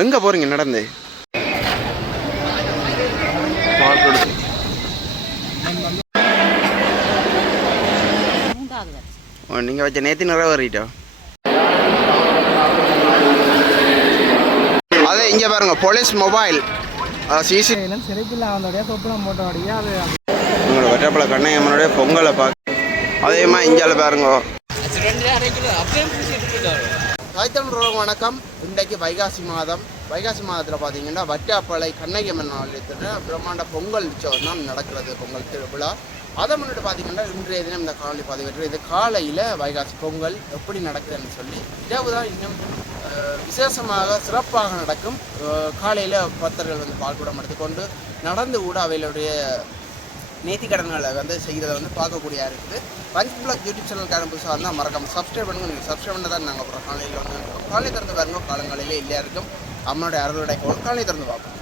எங்கே போகிறீங்க நடந்து? நீங்கள் வச்ச நேற்று நிறைவேறிட்டோ? அதே இங்கே பாருங்க, போலீஸ் மொபைல் சிசிடிவி சிறைப்பில் அவனுடைய தொப்புலாம் போட்டோடைய அது உங்களோட வெற்றப்பழ கண்ணையம்மனுடைய பொங்கலை பார்க்க. அதேமா இஞ்சால பாருங்க. வணக்கம். இன்றைக்கு வைகாசி மாதம். வைகாசி மாதத்தில் பார்த்தீங்கன்னா வட்டாப்பளை கண்ணையம்மன் ஆலயத்தில் பிரம்மாண்ட பொங்கல் உற்சவம் தான் நடக்கிறது, பொங்கல் திருவிழா. அதை முன்னிட்டு பார்த்தீங்கன்னா இன்றைய தினம் இந்த காணொலி பதிவேற்று இது காலையில் வைகாசி பொங்கல் எப்படி நடக்குதுன்னு சொல்லி இரவு தான் இன்னும் விசேஷமாக சிறப்பாக நடக்கும். காலையில் பக்தர்கள் வந்து பால்குடம் எடுத்துக்கொண்டு நடந்து கூட அவைகளுடைய நேர்த்திக்கடன்களை வந்து செய்கிறத வந்து பார்க்கக்கூடிய இருக்குது. பஞ்ச் பிளாக் யூடியூப் சேனலுக்கான புதுசாக இருந்தால் மறக்காமல் சப்ஸ்கிரைப் பண்ணுங்கள். நீங்கள் சப்ஸ்கிரைப் பண்ண தான் நாங்கள் அப்புறம் காலையில் வந்து காலை திறந்து பாருங்க. காலங்காலையில் இல்லையா இருக்கும் அம்மனுடைய அறுவடை கோல் காலை திறந்து பார்ப்போம்.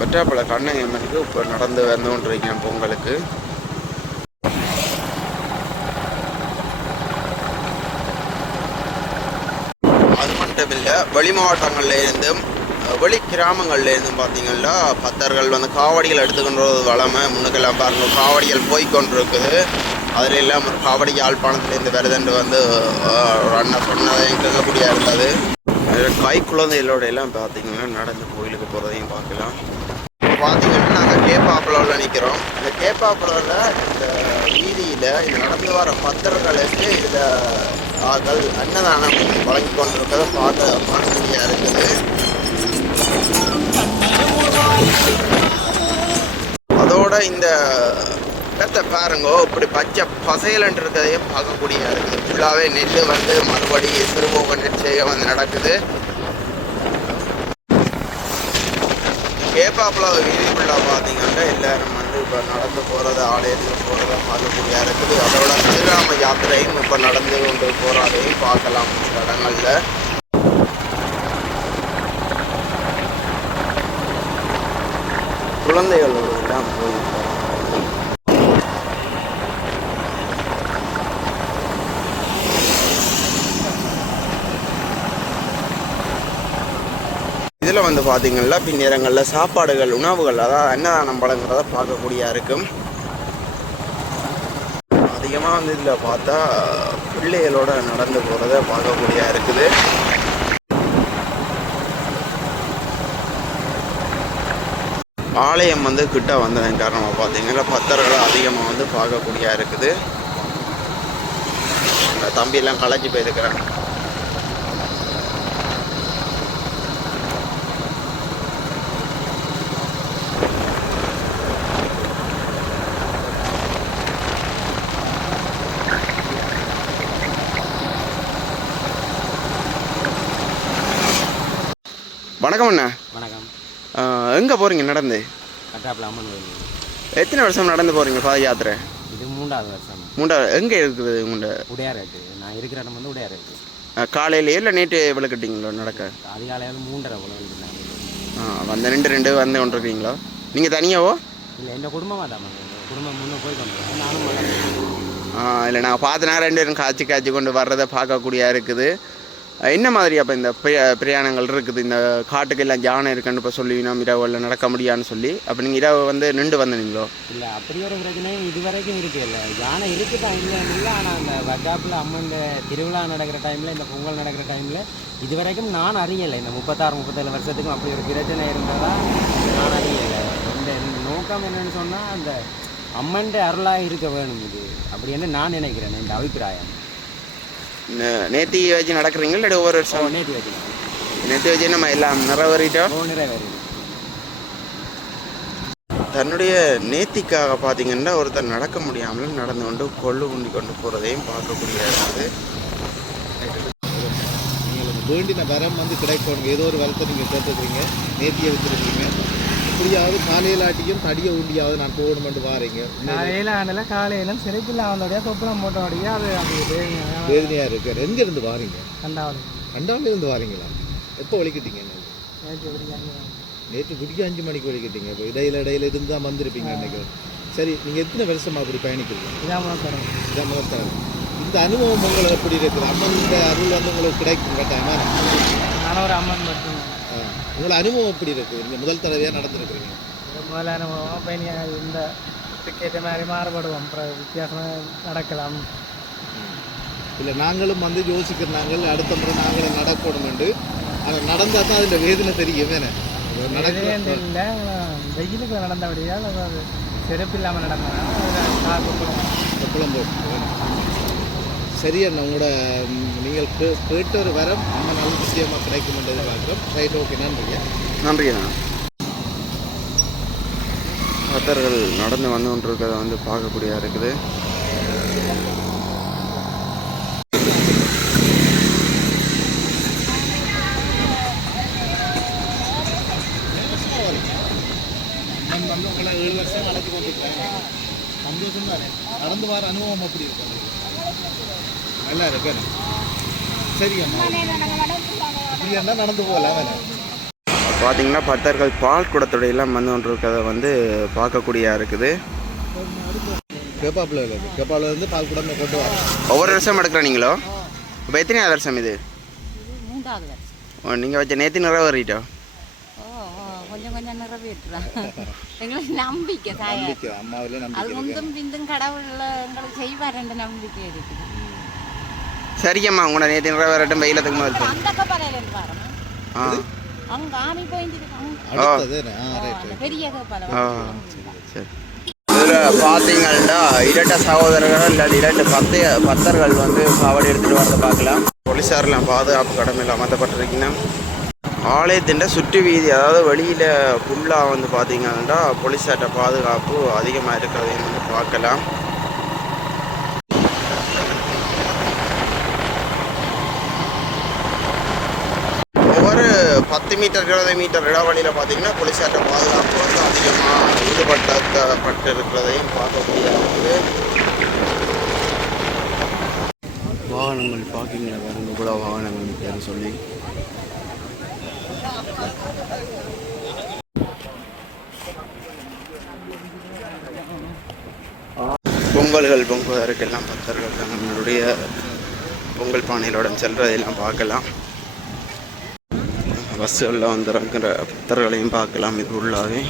வெற்றாப்பழ கண்ணையம்மனுக்கு இப்போ நடந்து வந்து கொண்டிருக்கேன் பொங்கலுக்கு. அது மட்டும் இல்லை, வெளி மாவட்டங்கள்லேருந்தும் வெளி கிராமங்கள்லேருந்தும் பார்த்தீங்கன்னா பக்தர்கள் வந்து காவடிகள் எடுத்துக்கொண்டு வளமை. முன்னுக்கெல்லாம் பாருங்க, காவடிகள் போய்கொண்டிருக்குது. அதில் எல்லாம் ஒரு காவடி யாழ்ப்பாணத்துலேருந்து வருதுன்னு வந்து ஒரு அண்ணன் சொன்னதை கேட்கக்கூடிய இருந்தது. கை குழந்தைகளோட எல்லாம் பார்த்தீங்கன்னா நடந்து கோயிலுக்கு போகிறதையும் பார்க்கலாம். இப்போ பார்த்தீங்கன்னா நாங்கள் கேப்பாப்புலவில் நிற்கிறோம். இந்த கேப்பாப்புலவில் இந்த வீதியில் இந்த நடந்து வர பக்தர்களுக்கு இந்த ஆக்கள் அன்னதானம் வழங்கி கொண்டிருக்கிறத பார்க்கக்கூடியா இருக்குது. அதோட இந்த இடத்தை பாருங்க, இப்படி பச்சை பசையலன் இருக்கிறதையும் பார்க்கக்கூடியா இருக்குது. ஃபுல்லாகவே நெல் வந்து மறுபடி சிறுபோக நெற்செய்ய வந்து நடக்குது. கேப்பாப்புல வீதிக்குள்ள பார்த்தீங்கன்னா எல்லாரும் வந்து இப்போ நடந்து போகிறது, ஆலயத்துக்கு போகிறத பார்க்கக்கூடிய இருக்குது. அதோட ஸ்ரீராம யாத்திரையும் இப்போ நடந்து கொண்டு போகிறதையும் பார்க்கலாம் இடங்களில். குழந்தைகளோடு எல்லாம் போயிருக்காங்க. இதில் வந்து பார்த்தீங்கன்னா பின்னேரங்களில் சாப்பாடுகள் உணவுகள் அதாவது அன்னதானம் வழங்குறத பார்க்கக்கூடியா இருக்கும். அதிகமாக வந்து இதில் பார்த்தா பிள்ளைகளோட நடந்து போகிறத பார்க்கக்கூடியா இருக்குது. ஆலயம் வந்து கிட்ட வந்ததன் காரணமாக பார்த்தீங்கன்னா பக்தர்களை அதிகமாக வந்து பார்க்கக்கூடியா இருக்குது. தம்பியெல்லாம் களைச்சி போயிருக்கிறாங்க. வணக்கம் அண்ணா. வணக்கம். எங்கே போகிறீங்க நடந்து? கட்டாப்பில் அம்மன் கோயில். எத்தனை வருஷம் நடந்து போகிறீங்க பாத யாத்திரை? இது 3வது வருஷம். 3வது. எங்கே இருக்குது உங்களோட? உடையார் இருக்குது. நான் இருக்கிற இடம் வந்து உடையார் இருக்குது. காலையிலே இல்லை நேற்று விளக்கட்டிங்களோ நடக்க? அதிகாலையில் 3:30 போல வந்து 2 வந்து கொண்டிருக்கீங்களோ? நீங்கள் தனியாவோ? இல்லை, எங்கள் குடும்பமாக தான். குடும்பம் முன்னே போய் கொண்டு நானும் இல்லை, நாங்கள் பார்த்தினா 2 பேரும் காய்ச்சி கொண்டு வர்றதை பார்க்கக்கூடியா இருக்குது. என்ன மாதிரி அப்போ இந்த பிரயாணங்கள் இருக்குது? இந்த காட்டுக்கு எல்லாம் ஜானை இருக்குன்னு இப்போ சொல்லி நம்ம இரவில் நடக்க முடியான்னு சொல்லி அப்போ நீங்கள் இரவு வந்து நின்று வந்தீங்களோ? இல்லை, அப்படி ஒரு பிரச்சனையும் இது வரைக்கும் இருக்குது. இல்லை, ஜானை இருக்குது தான், இல்லை. ஆனால் அந்த வட்டாப்பில் அம்மன் திருவிழா நடக்கிற டைமில், இந்த பொங்கல் நடக்கிற டைமில் இது வரைக்கும் நான் அறியலை. இந்த 36-37 வருஷத்துக்கும் அப்படி ஒரு பிரச்சனை இருந்ததா நான் அறியலை. இந்த நோக்கம் என்னென்னு சொன்னால் அந்த அம்மன் அருளாக இருக்க வேணும் இது அப்படின்னு நான் நினைக்கிறேன். இந்த அபிப்பிராயம். நேற்று வச்சு நடக்கிறீங்களா இல்லை ஒவ்வொரு வருஷம்? நேற்று வச்சு நம்ம எல்லாம் நிறைவேறிட்டோம். தன்னுடைய நேர்த்திக்காக பார்த்தீங்கன்னா ஒருத்தர் நடக்க முடியாமல் நடந்து கொண்டு கொண்டு போகிறதையும் பார்க்கக்கூடிய இருக்குது. வேண்டின வரம் வந்து கிடைக்கணும். ஏதோ ஒரு வரத்தை நீங்கள் கேட்டுக்கிறீங்க, நேர்த்தியை வச்சுருக்கீங்க. எப்படியாவது காலையிலாட்டியும் தடியை ஊண்டியாவது நான் போகணுமென்று வாரீங்க. காலையில சிறைப்பில் அவனுடைய தொப்புலாம் போட்டோடைய அது வேதனையாக இருக்கு. எங்கேருந்து வாரீங்க? கண்டாவிலிருந்து வாரீங்களா? எப்போ வலிக்கிட்டீங்க? நேற்று விடிய 5 மணிக்கு வலிக்கிட்டீங்க. இப்போ இடையில இருந்து தான் வந்திருப்பீங்க. அன்றைக்கு சரி, நீங்கள் எத்தனை வருஷமாக அப்படி பயணிக்கிறீங்க? இதான் தரம். இதான் முதல் தடவை. இந்த அனுபவம் உங்களுக்கு எப்படி இருக்குது? அம்மன் அருள் வந்து உங்களுக்கு கிடைக்கும் கட்டாயமா? நான் ஒரு அம்மன் மட்டும். உங்களோட அனுபவம் எப்படி இருக்குது? நீங்கள் முதல் தடவையாக நடந்துருக்குறீங்க. முதல் அனுபவம் பயணி இந்த இதுக்கேற்ற மாதிரி மாறுபடுவோம், அப்புறம் வித்தியாசம் நடக்கலாம். இல்லை, நாங்களும் வந்து யோசிக்கிற நாங்கள் அடுத்த முறை நாங்களும் நடக்கணுமெண்டு. ஆனால் நடந்தால் தான் அதில் வேதனை தெரியும். வேணே நடக்கிறேன் இல்லை, வெயிலுக்கு நடந்தபடியால் அது செருப்பு இல்லாமல் நடந்தேன் புலம்போடு. சரி அண்ணா, உங்களோட நீங்கள் கேட்ட ஒரு வரம் நம்ம நல்ல விஷயமாக கிடைக்கும்ன்றது பார்க்குறோம். ரைட், ஓகே, நன்றிங்க. நன்றிண்ணா. பக்தர்கள் நடந்து வந்து கொண்டிருக்கிறத வந்து பார்க்கக்கூடியதாக இருக்குது. நான் வந்து உங்களை 7 வருஷம் நடத்தி கொண்டிருக்கேன். சந்தோஷம் தானே? நடந்து வர அனுபவம் அப்படி இருக்கும். நல்லா இருக்கு. சரி அண்ணா, இப்படி இருந்தால் நடந்து போகலாம். வேணாம் பார்த்தீங்கன்னா பக்தர்கள் பால் குடத்துடையெல்லாம் வந்து கொண்டிருக்கிறத வந்து பார்க்கக்கூடியதாக இருக்குது. கேப்பாப்பில் இருக்குது. கேப்பாவில் இருந்து பால் குடமே கொண்டு வர ஒவ்வொரு வருஷம் எடுக்கிறோம் நீங்களோ? இப்போ எத்தனையாவது வருஷம் இது? 3வது வருஷம். நீங்கள் வச்ச நேற்று நிறைவேறிட்டோ? கொஞ்சம் கொஞ்சம் நிறைவேற்றுறோம். எங்களுக்கு நம்பிக்கை தாயார். அம்மாவிலே அது நம்பிக்கை. முந்தும் பிந்தும் கடவுள் எங்களுக்கு செய்வார் என்ற நம்பிக்கை இருக்குது. சரிங்கம்மா, உங்களோட நேற்று நிறைவேறட்டும். வெயிலத்துக்கு முதல் அந்த கப்பலையிலேருந்து வரோம். அங்கே ஆமி போயிருக்காங்க. பெரிய கப்பலை. சரி. இதில் பார்த்தீங்கன்னா இரட்ட சகோதரர்கள் இல்லாட்டி இரண்டு பக்தர்கள் வந்து காவடி எடுத்துகிட்டு வரதை பார்க்கலாம். போலீஸாரெலாம் பாதுகாப்பு கடமையில் அமர்த்தப்பட்டிருக்கீங்கன்னா ஆலயத்தின் சுற்று வீதி, அதாவது வெளியில் ஃபுல்லாக வந்து பார்த்தீங்கன்னா போலீஸார்ட்ட பாதுகாப்பு அதிகமாக இருக்கிறதையும் வந்து பார்க்கலாம். ஒவ்வொரு 10 மீட்டர் 20 மீட்டர் இடைவெளியில் பார்த்தீங்கன்னா போலீஸார்ட்ட பாதுகாப்பு வந்து அதிகமாக ஈடுபட்டு இருக்கிறதையும் பார்க்கக்கூடியது. வாகனங்கள் பார்க்கிங்கில் வருங்க கூட வாகனங்கள் பேர் சொல்லி பொங்கல்கள் பொங்குவதற்கெல்லாம் பக்தர்கள் தங்களுடைய பொங்கல் பானைகளுடன் செல்வதையெல்லாம் பார்க்கலாம். பஸ்ஸுகளில் வந்துருக்கிற பக்தர்களையும் பார்க்கலாம். இது உள்ளாவே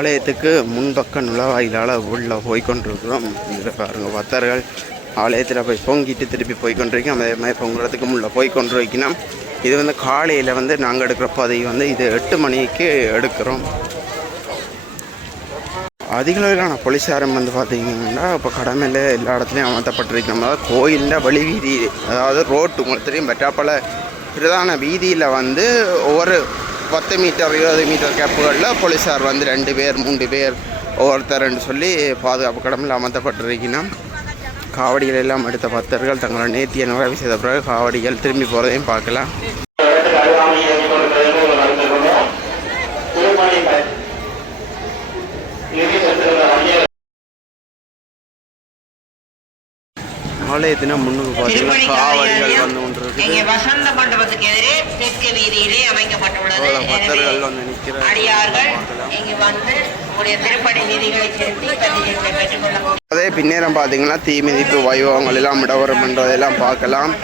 ஆலயத்துக்கு முன்பக்க நுழைவாயிலால் உள்ள போய்கொண்டிருக்கிறோம். இதில் பாருங்கள், பக்தர்கள் ஆலயத்தில் போய் பொங்கிட்டு திருப்பி போய்கொண்டிருக்கோம். அதே மாதிரி பொங்குறதுக்கு முன்னே போய்கொண்டிருக்கணும். இது வந்து காலையில் வந்து நாங்கள் எடுக்கிற பதவி வந்து இது 8 மணிக்கு எடுக்கிறோம். அதிக அளவிலான போலீஸாரம் வந்து பார்த்திங்கன்னா இப்போ கடமையில் எல்லா இடத்துலையும் அமர்த்தப்பட்டிருக்கணும். அதாவது கோயிலில் வழி வீதி, அதாவது ரோட்டு உங்களுக்கு தெரியும், பெற்றாப்பல பிரதான வீதியில் வந்து ஒவ்வொரு 10 மீட்டர் 20 மீட்டர் கேப்புகளில் போலீஸார் வந்து 2 பேர் 3 பேர் ஒவ்வொருத்தர்ன்னு சொல்லி பாதுகாப்பு கடமையில் அமர்த்தப்பட்டிருக்கணும். காவடிகள் எல்லாம் எடுத்த பக்தர்கள் தங்களை நேர்த்தியை நிறைவு செய்த பிறகு காவடிகள் திரும்பி போகிறதையும் பார்க்கலாம். ஆலயத்தினா முன்னுக்கு பார்த்தீங்கன்னா காவடிகள் வந்து கொண்டு இருக்குது. வசந்த மண்டபத்துக்கு எதிரே தெற்கு வீதியிலே அமைக்கப்பட்டுள்ளது. பக்தர்கள் வந்து நிற்கிற அடியார்கள் இங்கு வந்து உடைய திருப்பணி நிதிகளை செலுத்தி பத்திரிகைகளை பெற்றுக்கொள்ள. அதே பின்னேரம் பார்த்தீங்கன்னா தீமிதிப்பு வைபவங்கள் எல்லாம் இடவரம் என்றதெல்லாம் பார்க்கலாம்.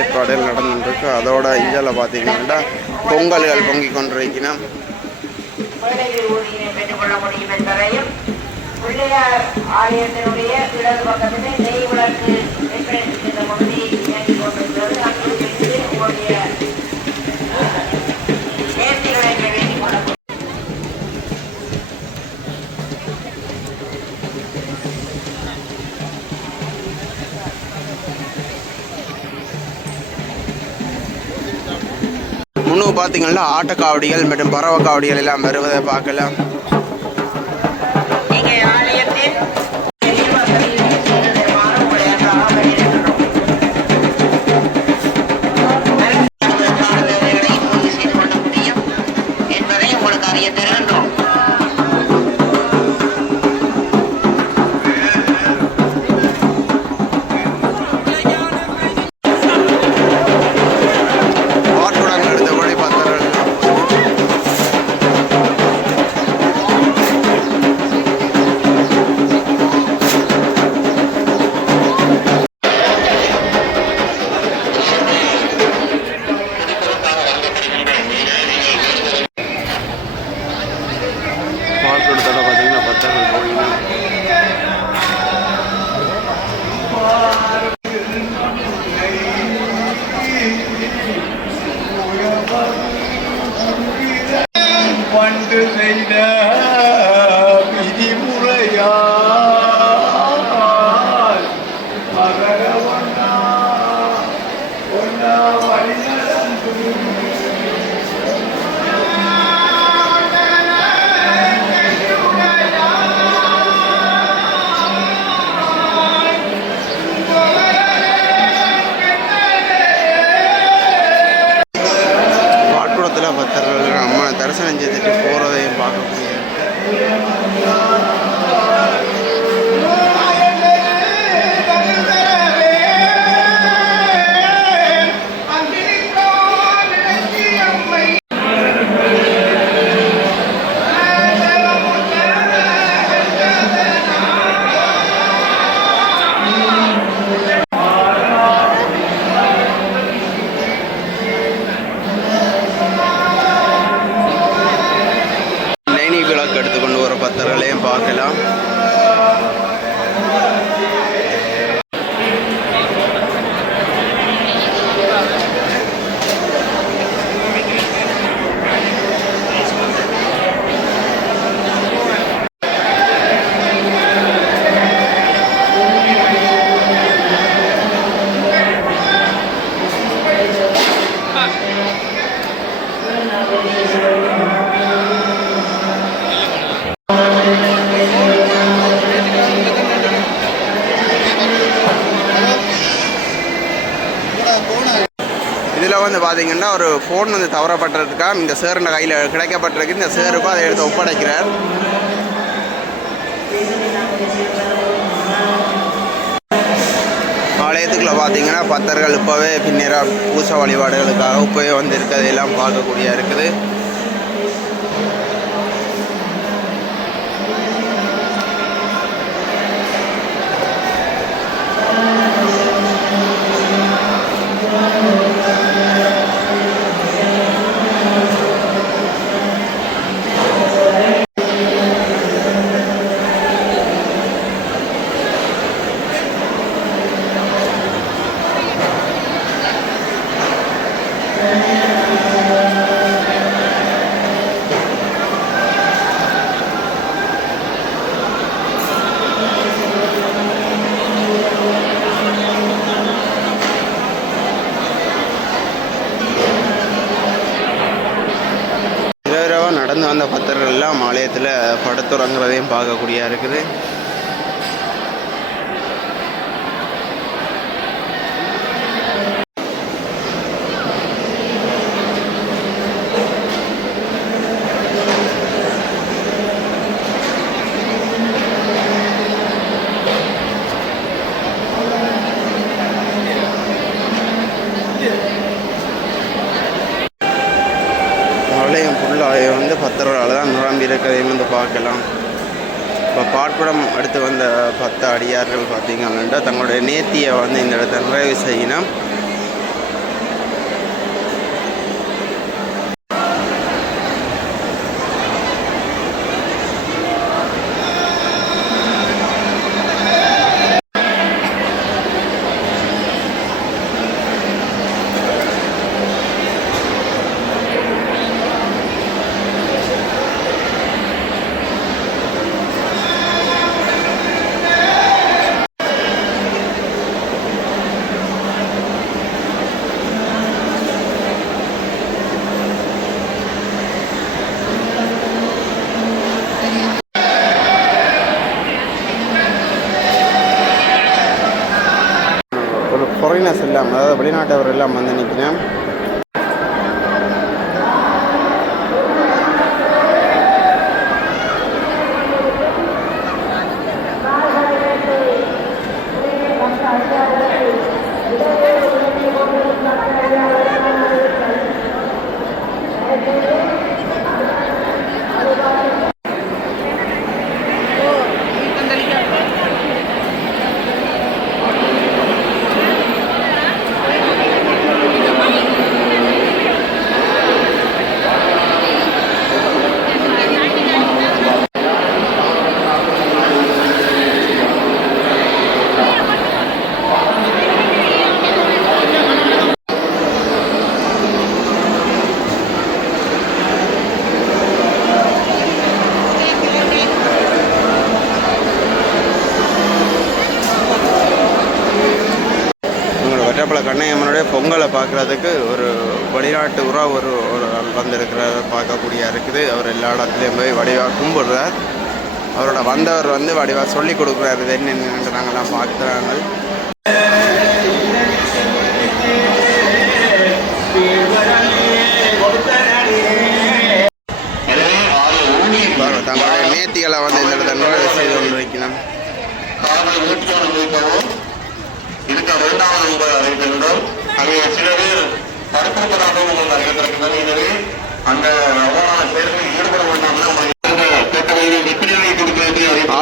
ஏற்பாடுகள் நடந்துருக்கு. அதோட இதில் பார்த்தீங்கன்னா பொங்கல்கள் பொங்கி கொண்டிருக்கணும். பெற்றுக்கொள்ள முடியும் என்பதையும் பிள்ளையார் ஆலயத்தினுடைய இடது பக்கத்திலே நெய் விளக்கு என்ற பகுதி இயங்கிக் கொண்டிருக்கிறது. அங்கிருந்து உங்களுடைய நேர்த்திகளை வேண்டிக் கொள்ள. முன்னுக்கு பார்த்தீங்கன்னா ஆட்டக்காவடிகள் மற்றும் பறவை காவடிகள் எல்லாம் வருவதை பார்க்கலாம். வந்து பார்த்தீங்கன்னா ஒரு ஃபோன் வந்து தவறப்பட்டிருக்கா, இந்த சேருன கையில் கிடைக்கப்பட்டிருக்கு. இந்த சேருக்கும் அதை எடுத்து ஒப்படைக்கிறார். ஆலயத்துக்குள்ள பார்த்தீங்கன்னா பக்தர்கள் இப்போவே பின்னராக பூச வழிபாடுகளுக்காக இப்போவே வந்து இருக்கிறதெல்லாம் பார்க்கக்கூடிய இருக்குது. நடந்து வந்த பக்தர்கள் எல்லாம் ஆலயத்தில் படுத்துறங்கிறதையும் பார்க்கக்கூடியா இருக்குது. ஆலயம் ஃபுல்லாக வந்து பக்தர்களால் தான் நிரம்பி இருக்கிறதையும் வந்து பார்க்கலாம். இப்போ பாட்படம் அடுத்து வந்த 10 அடியார்கள் பார்த்தீங்கன்னா தங்களுடைய நேர்த்தியை வந்து இந்த இடத்த நிறைவு செய்யணும். ஒரு ஃபாரினர்ஸ் எல்லாம், அதாவது வெளிநாட்டவர் எல்லாம் வந்து நிற்கிறேன். கண்ணையம்மனுடைய பொங்கலை பார்க்குறதுக்கு ஒரு வெளிநாட்டு உறவு ஒரு ஆள் வந்திருக்கிறார் பார்க்கக்கூடிய இருக்குது. அவர் எல்லா இடத்துலையும் போய் வடிவாக கும்பிடுறார். அவரோட வந்தவர் வந்து வடிவாக சொல்லி கொடுக்குறாரு இது என்னென்னு நாங்கள்லாம் பார்க்குறாங்க. தங்களுடைய நேர்த்திகளை வந்து இந்த இடத்துல நிறைவு செய்து கொண்டு வைக்கணும். இதுக்கு 2வது நம்பர் அறிவிக்கின்றோம். அங்கே சில பேர் தடுப்பதற்காகவும் உங்களுக்கு அறிவித்திருக்கிறது. எனவே அந்த அவ்வாறான செயல்களில் ஈடுபட வேண்டாம்.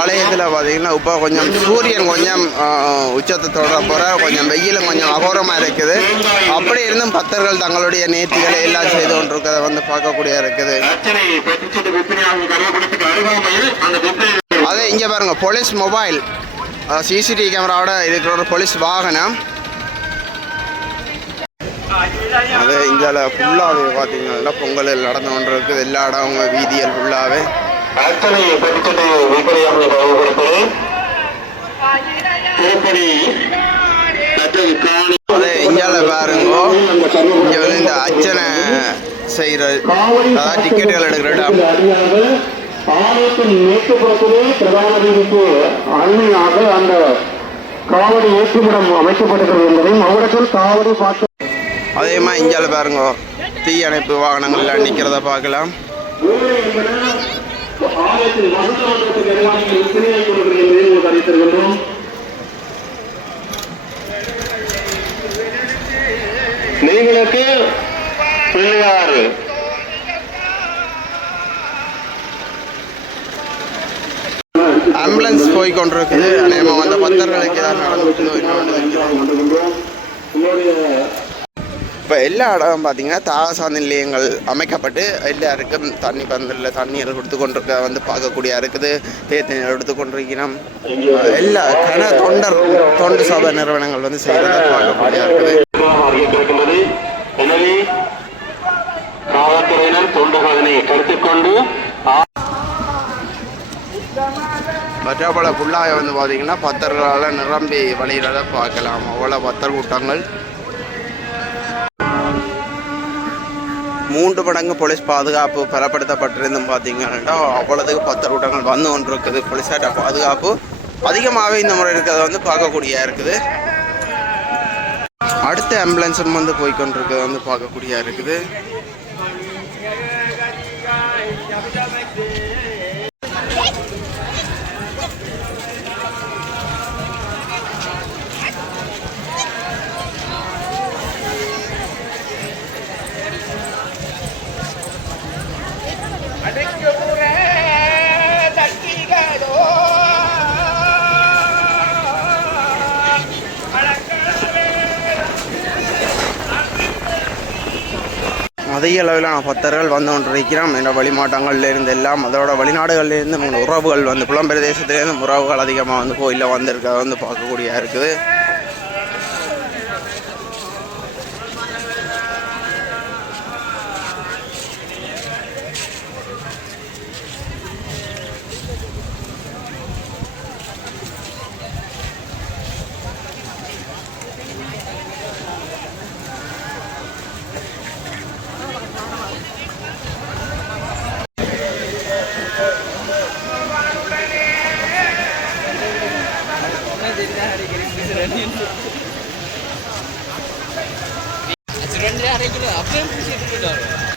ஆலயத்தில் பார்த்தீங்கன்னா இப்போ கொஞ்சம் சூரியன் கொஞ்சம் உச்சத்தோட போகிற கொஞ்சம் வெயிலும் கொஞ்சம் அகோரமாக இருக்குது. அப்படி இருந்தும் பக்தர்கள் தங்களுடைய நேர்த்திகளை எல்லாம் செய்து கொண்டிருக்கிறத வந்து பார்க்கக்கூடிய இருக்குது. அதே இங்கே பாருங்க, போலீஸ் மொபைல் சிசிடிவி கேமராவோட இருக்கிற ஒரு போலீஸ் வாகனம். அது இந்தியாவில் ஃபுல்லாகவே பார்த்தீங்கன்னா பொங்கல் நடந்து கொண்டு இருக்குது. எல்லா இடம் வீதிகள் ஃபுல்லாகவே அது இந்தியாவில் பாருங்க. இங்கே வந்து இந்த அர்ச்சனை செய்கிற, அதாவது டிக்கெட்டுகள் எடுக்கிற இடம். ஆலயத்தின் மேற்குப்புறத்திலே பிரதான வீதிக்கு அருமையாக அந்த காவடி ஏற்றுமிடம் அமைக்கப்பட்டிருக்கிறது என்பதையும் அவ்விடத்தில் காவடி பார்த்து அதே மாதிரி இஞ்சால பாருங்க தீயணைப்பு வாகனங்கள்லாம் நிற்கிறத பார்க்கலாம். நீங்களுக்கு பிள்ளையார் ஆம்புலன்ஸ் போய் கொண்டிருக்குது. அநேகமாக அந்த பக்தர்களுக்கு ஏதாவது நடந்துருக்குதோ இன்னொன்று. இப்போ எல்லா இடம் பார்த்தீங்கன்னா தாகசா நிலையங்கள் அமைக்கப்பட்டு எல்லாருக்கும் தண்ணி பந்தலில் தண்ணீர் கொடுத்து கொண்டிருக்க வந்து பார்க்கக்கூடிய இருக்குது. தேத்தண்ணீர் எடுத்து கொண்டிருக்கிறோம். எல்லா தொண்டு சபை நிறுவனங்கள் வந்து செய்கிறத பார்க்கக்கூடிய இருக்குது. எனவே காவல்துறையினர் தொண்டுகளை கருத்தில் கொண்டு பற்றாப்பழ ஃபுல்லாக வந்து பார்த்தீங்கன்னா பக்தர்களால் நிரம்பி வழிகிறத பார்க்கலாம். அவ்வளோ பக்தர் கூட்டங்கள். 3 மடங்கு போலீஸ் பாதுகாப்பு பலப்படுத்தப்பட்டிருந்தும் பார்த்தீங்கன்னா அவ்வளோதுக்கு பக்தர் கூட்டங்கள் வந்து கொண்டு இருக்குது. போலீஸார்ட்ட பாதுகாப்பு அதிகமாகவே இந்த முறை இருக்கிறத வந்து பார்க்கக்கூடியா இருக்குது. அடுத்த ஆம்புலன்ஸும் வந்து போய்கொண்டிருக்கிறத வந்து பார்க்கக்கூடியா இருக்குது. அதிக அளவிலான பக்தர்கள் வந்து கொண்டிருக்கிறோம். என்ற வழிமாட்டங்கள்லேருந்து எல்லாம் அதோட வெளிநாடுகள்லேருந்து உறவுகள் வந்து புலம்பிரதேசத்துலேருந்து உறவுகள் அதிகமாக வந்து கோயிலில் வந்திருக்கிறத வந்து பார்க்கக்கூடியா இருக்குது. Surrender hari kita apa yang kita